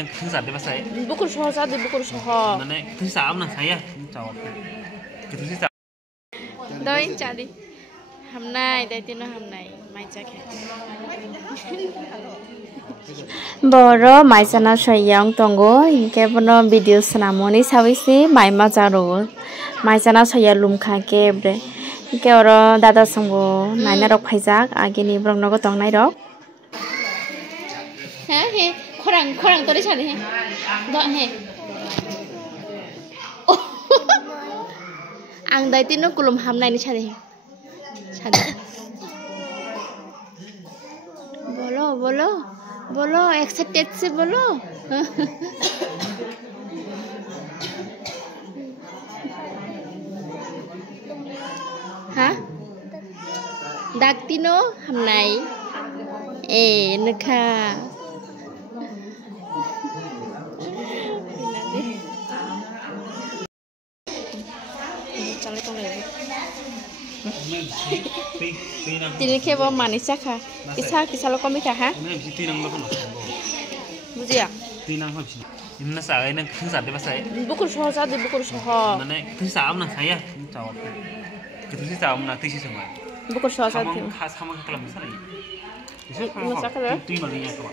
nang thingsa de basai bukur soho jadi bukur soho mane thingsa am nang saya jawab ke thingsa doi jadi hamnai dai tino hamnai mai chakhe boro mai chana soyang tongo inke bono video sanamoni sawisi mai ma jaro mai chana soya lumkha ke bre inke oro dada songbo naina rok phaijak agini brong nogo tongnai rok ha he khorang tori sade he do he ang dai tino kulum hamnai ni sade he sade बोलो excited से बोलो हाँ दाक्तिनो हमनाई ए नखा Tini kebo manis ka, kisah lo komik ha? Buziya? tinang hobi inna sa ay nang thingsa de basai Bukur soho jadi bukur soho. mane thingsa am nang saya jawab ke thingsa am na tisi sama Bukur soho jadi. sama kalam sanai Masakala? tu malinya to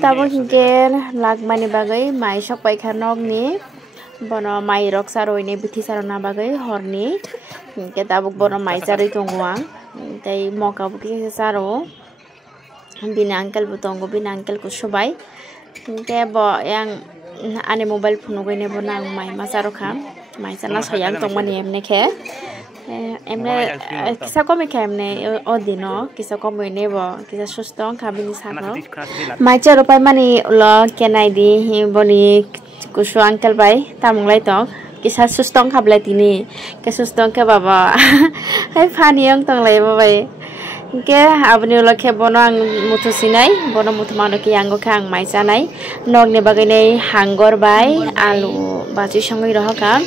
Tabo hingken lagmani bagai mai sok pai khanok ni bono mai rok saroi ne bithi sarona bagai horni hingke tabuk bono mai charoi tongwang tai moka buki saro bina uncle butongo bina uncle ko sobai hingke bo yang ane mobile phone goi ne bona mai ma saro kham mai sana soyang tongmani emne khe emne kisa komi khe emne odino kisa komi ne bo kisa sustong khabini sano mai charo pai mani lo kenai di boni kusu uncle bai tamunglai tong kisa sustong khablai tini ke sustong ke baba hai phani yang tonglai babai ke abni lo ke bono ang mutusinai bono mutumano ki ango khang mai chanai nog ne bagai nei hangor bai alu baji songoi roh kam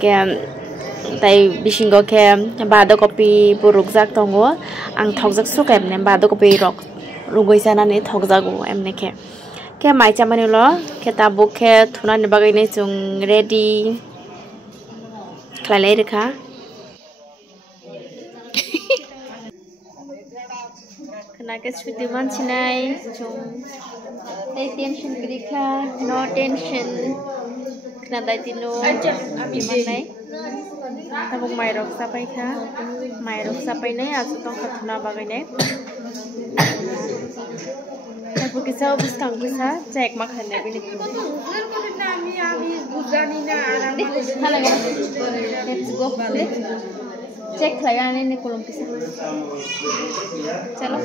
ke tai bisingo ke bado kopi buruk jak tongo ang thogjak sukai ne bado kopi rok rugoi sanani thogjago emne ke mai chamani lo ke tabuk ke thuna ne bagai nei chung ready klalai rekha kena ke chuti mancinai chung dai tension grikha no tension kena dai tino manai tabuk mai rok sapai kha mai rok sapai nai asu tong khathuna bagai nei tabuk kisa buskang kisa check ma khane bini let's go check लगाने ने कोलम किसा चलो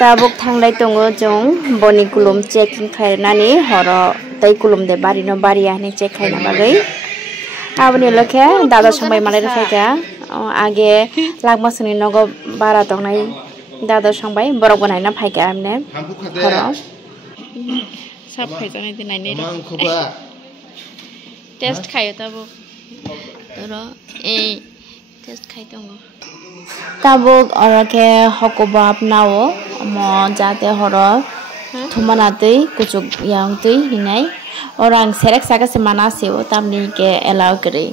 tabuk thanglai tongo jong boni kulum checking khairnani horo tai kulum de bari no bari ahni check khaina bagai abni lokhe dada sambai malai rakhaika age lagmasuni nogo bara tongnai dada sambai borok banai na phaika amne horo sab khaijanai dinai ne test khayo tabo toro test khai tongo tabuk orake hokoba apnao mo jate horo thumana tui kuchuk yang tui hinai orang serek saka semana seo tamni ke allow kare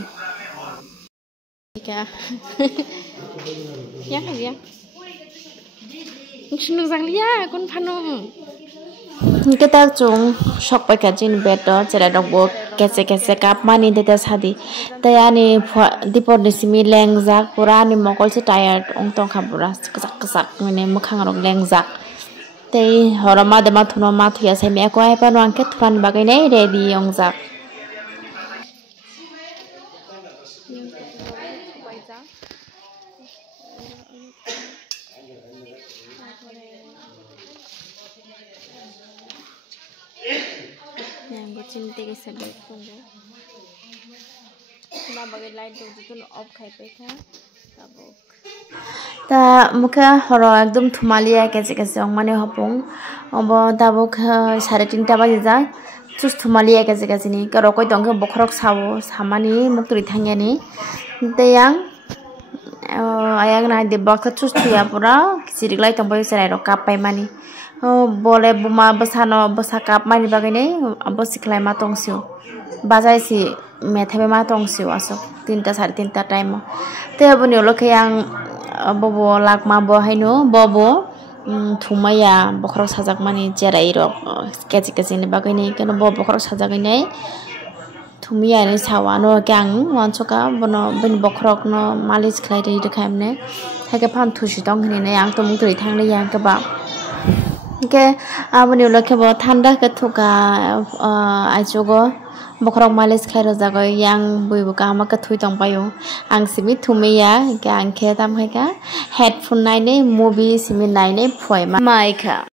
ya ya sunung janglia kon phano kita chung sok pai ka jin beto chera dogbo kese kap mani deta sadi tayani dipor nisimi lengjak purani mokol se tired ong tong khabura kasak mane mukhang rok lengjak tei horoma de ma thuno ma thuya sai me ko ai panu angke thuan bagai nei ready ongjak yang cinta ke sebab tunggu, na bagai light dulu tu off khai peka, tabuk. Ta muka horo ekdom thumalia kece ong mane hopong, obo tabuk 3:30 baje ja, sus thumalia kece ni, karo koi tongke bokrok sawo, samani mukturi thangyani, teyang ayang na de bakta chustuya pura siriglai tongbai serai rok kapai mani bole buma basano basa kap mani bagane bosiklai ma tongsiu bazai si methebe ma tongsiu asok 3ta 3:30 time te aboni olokhe ang bobo lakma bo haino bobo thumaya bokhorok sajak mani jerai rok kechi kechi ni bagane keno bo bokhorok sajak nei thumia ni sawa no kyang wanchoka bono bin bokhorok no malish khlai ri rekhamne hake phan thusi tong hini ne ang tomung tui thang le yang ka ba ke aboni olokhe bo thanda ke thuka aichogo bokhorok malish khlai rojago yang buibu ka ama ka thui tong payo ang simi thumia ke ang khe tam khaika headphone nai ne movie simi nai ne phoi ma maika